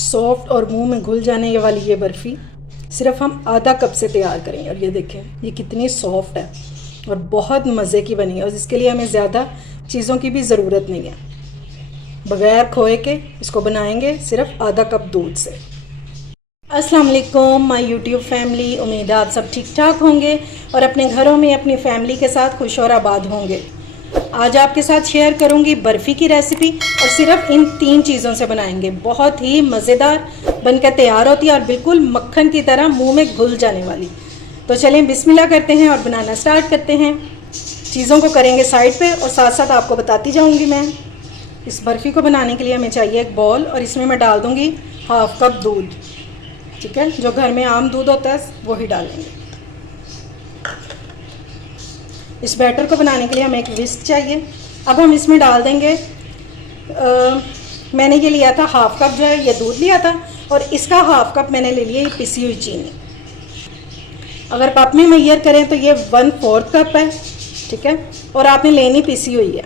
Soft और मुंह में घुल जाने वाली ये बर्फ़ी सिर्फ हम आधा कप से तैयार करेंगे। और ये देखें ये कितनी सॉफ्ट है और बहुत मज़े की बनी है। और इसके लिए हमें ज़्यादा चीज़ों की भी ज़रूरत नहीं है। बग़ैर खोए के इसको बनाएंगे सिर्फ आधा कप दूध से। अस्सलाम वालेकुम माय यूट्यूब फैमिली, उम्मीद है आप सब ठीक ठाक होंगे और अपने घरों में अपनी फैमिली के साथ खुश और आबाद होंगे। आज आपके साथ शेयर करूंगी बर्फ़ी की रेसिपी और सिर्फ इन 3 चीज़ों से बनाएंगे। बहुत ही मज़ेदार बनकर तैयार होती है और बिल्कुल मक्खन की तरह मुंह में घुल जाने वाली। तो चलें बिस्मिल्लाह करते हैं और बनाना स्टार्ट करते हैं। चीज़ों को करेंगे साइड पे और साथ साथ आपको बताती जाऊंगी मैं। इस बर्फ़ी को बनाने के लिए हमें चाहिए एक बॉल और इसमें मैं डाल दूँगी हाफ़ कप दूध। ठीक है, जो घर में आम दूध होता है वही डालेंगे। इस बैटर को बनाने के लिए हमें एक विस्क चाहिए। अब हम इसमें डाल देंगे मैंने ये लिया था हाफ़ कप, जो है ये दूध लिया था और इसका हाफ़ कप मैंने ले लिया ये पिसी हुई चीनी। अगर कप में मेजर करें तो ये 1/4 कप है। ठीक है, और आपने लेनी पिसी हुई है,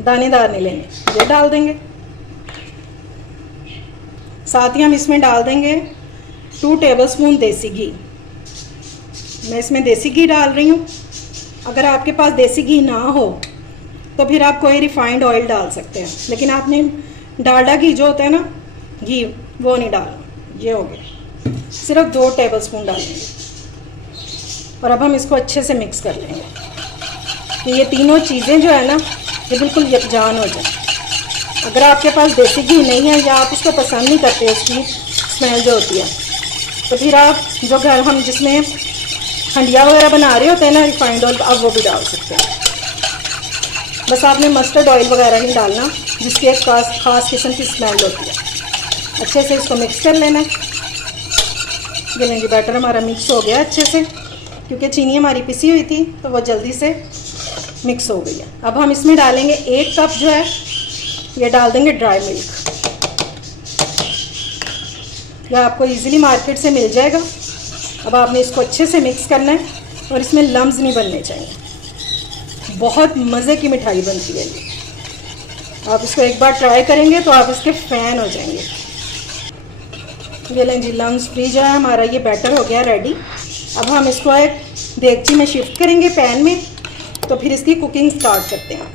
दानेदार नहीं लेने। ये डाल देंगे। साथ ही हम इसमें डाल देंगे 2 टेबलस्पून देसी घी। मैं इसमें देसी घी डाल रही हूँ। अगर आपके पास देसी घी ना हो तो फिर आप कोई रिफाइंड ऑयल डाल सकते हैं, लेकिन आपने डालडा घी जो होता है ना घी, वो नहीं डालना। ये हो गया, सिर्फ 2 टेबलस्पून डालेंगे। और अब हम इसको अच्छे से मिक्स कर लेंगे कि ये तीनों चीज़ें जो है ना ये बिल्कुल यकजान हो जाए। अगर आपके पास देसी घी नहीं है या आप उसको पसंद नहीं करते, उसकी स्मेल जो होती है, तो फिर आप जो घर हम जिसमें हंडिया वगैरह बना रहे होते हैं ना रिफाइंड ऑयल, अब वो भी डाल सकते हैं। बस आपने मस्टर्ड ऑयल वगैरह नहीं डालना जिसकी एक ख़ास किस्म की स्मेल होती है। अच्छे से इसको मिक्स कर लेना। ये लेंगे बैटर हमारा मिक्स हो गया अच्छे से, क्योंकि चीनी हमारी पिसी हुई थी तो वो जल्दी से मिक्स हो गई है। अब हम इसमें डालेंगे 1 कप जो है ये डाल देंगे ड्राई मिल्क। यह आपको इजीली मार्केट से मिल जाएगा। अब आपने इसको अच्छे से मिक्स करना है और इसमें लम्स नहीं बनने चाहिए। बहुत मज़े की मिठाई बनती है ये। आप इसको एक बार ट्राई करेंगे तो आप इसके फ़ैन हो जाएंगे। ये लें जी, लम्स फ्री जो है हमारा ये बैटर हो गया रेडी। अब हम इसको एक देगची में शिफ्ट करेंगे पैन में, तो फिर इसकी कुकिंग स्टार्ट करते हैं।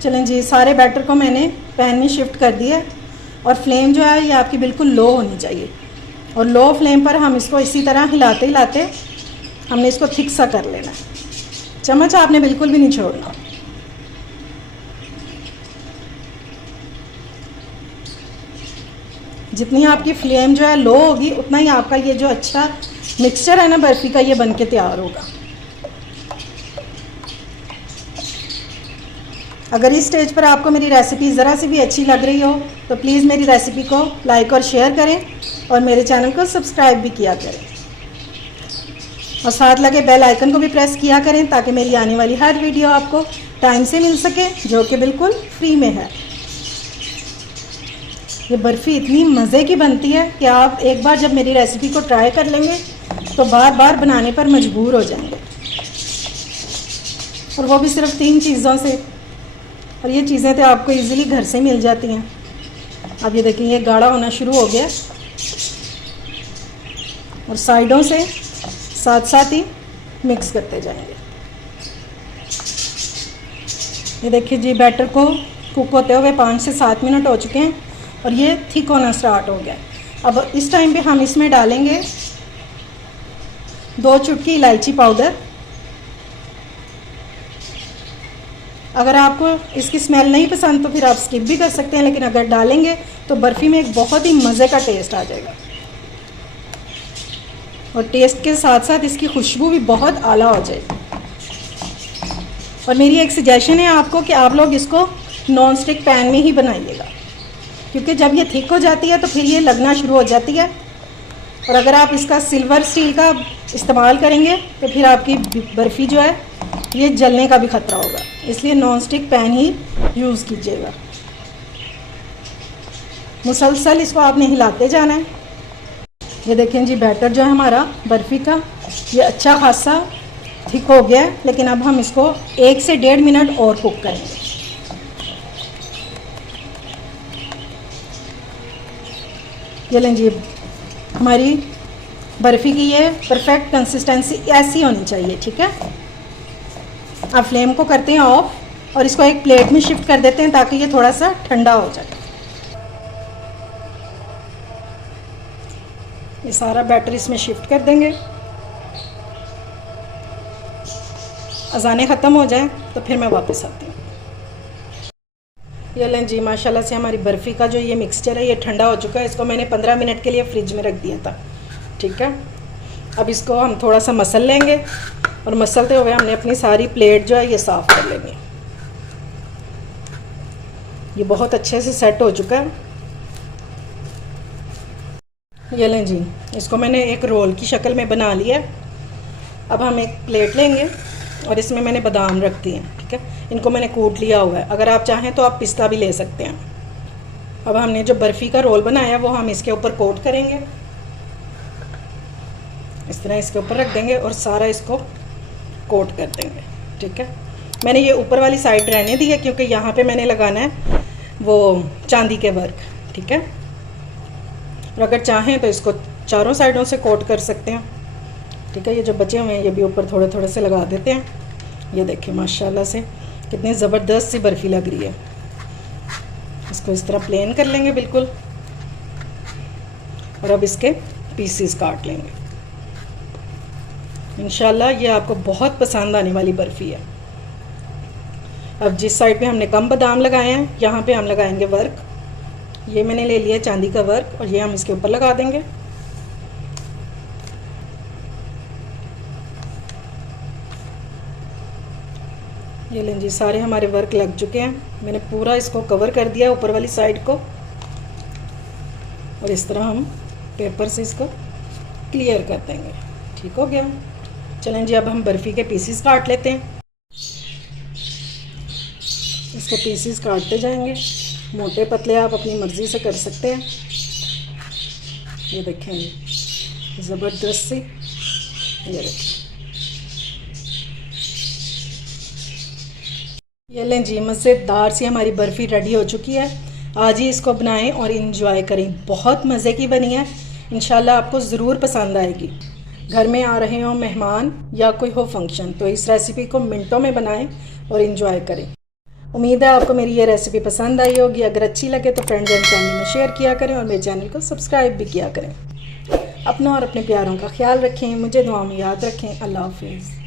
चलें जी, सारे बैटर को मैंने पैन में शिफ्ट कर दिया और फ्लेम जो है ये आपकी बिल्कुल लो होनी चाहिए। और लो फ्लेम पर हम इसको इसी तरह हिलाते हिलाते हमने इसको थिक सा कर लेना है। चम्मच आपने बिल्कुल भी नहीं छोड़ना। जितनी आपकी फ्लेम जो है लो होगी उतना ही आपका ये जो अच्छा मिक्सचर है ना बर्फ़ी का ये बनके तैयार होगा। अगर इस स्टेज पर आपको मेरी रेसिपी ज़रा सी भी अच्छी लग रही हो तो प्लीज़ मेरी रेसिपी को लाइक और शेयर करें और मेरे चैनल को सब्सक्राइब भी किया करें और साथ लगे बेल आइकन को भी प्रेस किया करें ताकि मेरी आने वाली हर वीडियो आपको टाइम से मिल सके, जो कि बिल्कुल फ्री में है। ये बर्फ़ी इतनी मज़े की बनती है कि आप एक बार जब मेरी रेसिपी को ट्राई कर लेंगे तो बार बार बनाने पर मजबूर हो जाएंगे, और वो भी सिर्फ 3 चीज़ों से। और ये चीज़ें तो आपको इजीली घर से मिल जाती हैं। अब ये देखिए ये गाढ़ा होना शुरू हो गया और साइडों से साथ साथ ही मिक्स करते जाएंगे। ये देखिए जी, बैटर को कुक होते हुए 5 से 7 मिनट हो चुके हैं और ये थिक होना स्टार्ट हो गया। अब इस टाइम पे हम इसमें डालेंगे 2 चुटकी इलायची पाउडर। अगर आपको इसकी स्मेल नहीं पसंद तो फिर आप स्किप भी कर सकते हैं, लेकिन अगर डालेंगे तो बर्फ़ी में एक बहुत ही मज़े का टेस्ट आ जाएगा और टेस्ट के साथ साथ इसकी खुशबू भी बहुत आला हो जाएगी। और मेरी एक सजेशन है आपको कि आप लोग इसको नॉन स्टिक पैन में ही बनाइएगा, क्योंकि जब ये थिक हो जाती है तो फिर ये लगना शुरू हो जाती है। और अगर आप इसका सिल्वर स्टील का इस्तेमाल करेंगे तो फिर आपकी बर्फ़ी जो है ये जलने का भी ख़तरा होगा, इसलिए नॉन स्टिक पैन ही यूज़ कीजिएगा। मुसलसल इसको आपने हिलाते जाना है। ये देखें जी, बैटर जो है हमारा बर्फ़ी का ये अच्छा खासा थिक हो गया है, लेकिन अब हम इसको 1 से 1.5 मिनट और कुक करेंगे। ये लें जी, हमारी बर्फ़ी की ये परफेक्ट कंसिस्टेंसी ऐसी होनी चाहिए, ठीक है। अब फ्लेम को करते हैं ऑफ और इसको एक प्लेट में शिफ्ट कर देते हैं ताकि ये थोड़ा सा ठंडा हो जाए। ये सारा बैटर इसमें शिफ्ट कर देंगे। अज़ानें ख़त्म हो जाए तो फिर मैं वापस आती हूँ। ये लें जी, माशाल्लाह से हमारी बर्फ़ी का जो ये मिक्सचर है ये ठंडा हो चुका है। इसको मैंने 15 मिनट के लिए फ्रिज में रख दिया था, ठीक है। अब इसको हम थोड़ा सा मसल लेंगे और मसलते हुए हमने अपनी सारी प्लेट जो है ये साफ़ कर लेंगे। ये बहुत अच्छे से सेट हो चुका है। ये लें जी, इसको मैंने एक रोल की शक्ल में बना लिया। अब हम एक प्लेट लेंगे और इसमें मैंने बादाम रख दिए हैं, ठीक है। इनको मैंने कूट लिया हुआ है, अगर आप चाहें तो आप पिस्ता भी ले सकते हैं। अब हमने जो बर्फ़ी का रोल बनाया वो हम इसके ऊपर कोट करेंगे, इस तरह इसके ऊपर रख देंगे और सारा इसको कोट कर देंगे, ठीक है। मैंने ये ऊपर वाली साइड रहने दी है क्योंकि यहाँ पे मैंने लगाना है वो चांदी के वर्क, ठीक है। और अगर चाहें तो इसको चारों साइडों से कोट कर सकते हैं, ठीक है। ये जो बचे हुए हैं ये भी ऊपर थोड़े थोड़े से लगा देते हैं। ये देखिए माशाल्लाह से कितनी ज़बरदस्त सी बर्फ़ी लग रही है। इसको इस तरह प्लेन कर लेंगे बिल्कुल और अब इसके पीसीस काट लेंगे। इंशाल्लाह ये आपको बहुत पसंद आने वाली बर्फ़ी है। अब जिस साइड पे हमने कम बादाम लगाए हैं यहाँ पे हम लगाएंगे वर्क। ये मैंने ले लिया चांदी का वर्क और ये हम इसके ऊपर लगा देंगे। ये लें जी, सारे हमारे वर्क लग चुके हैं। मैंने पूरा इसको कवर कर दिया ऊपर वाली साइड को और इस तरह हम पेपर से इसको क्लियर कर देंगे, ठीक हो गया। चलें जी, अब हम बर्फ़ी के पीसीस काट लेते हैं। इसके पीसीस काटते जाएंगे, मोटे पतले आप अपनी मर्ज़ी से कर सकते हैं। ये देखें ज़बरदस्त सी, ये देखें। ये लें जी, मज़ेदार सी हमारी बर्फ़ी रेडी हो चुकी है। आज ही इसको बनाएं और इंजॉय करें, बहुत मज़े की बनी है। इंशाल्लाह आपको ज़रूर पसंद आएगी। घर में आ रहे हों मेहमान या कोई हो फंक्शन तो इस रेसिपी को मिनटों में बनाएं और इंजॉय करें। उम्मीद है आपको मेरी ये रेसिपी पसंद आई होगी। अगर अच्छी लगे तो फ्रेंड्स एंड फैमिली में शेयर किया करें और मेरे चैनल को सब्सक्राइब भी किया करें। अपना और अपने प्यारों का ख्याल रखें, मुझे दुआ में याद रखें। अल्लाह हाफ़िज़।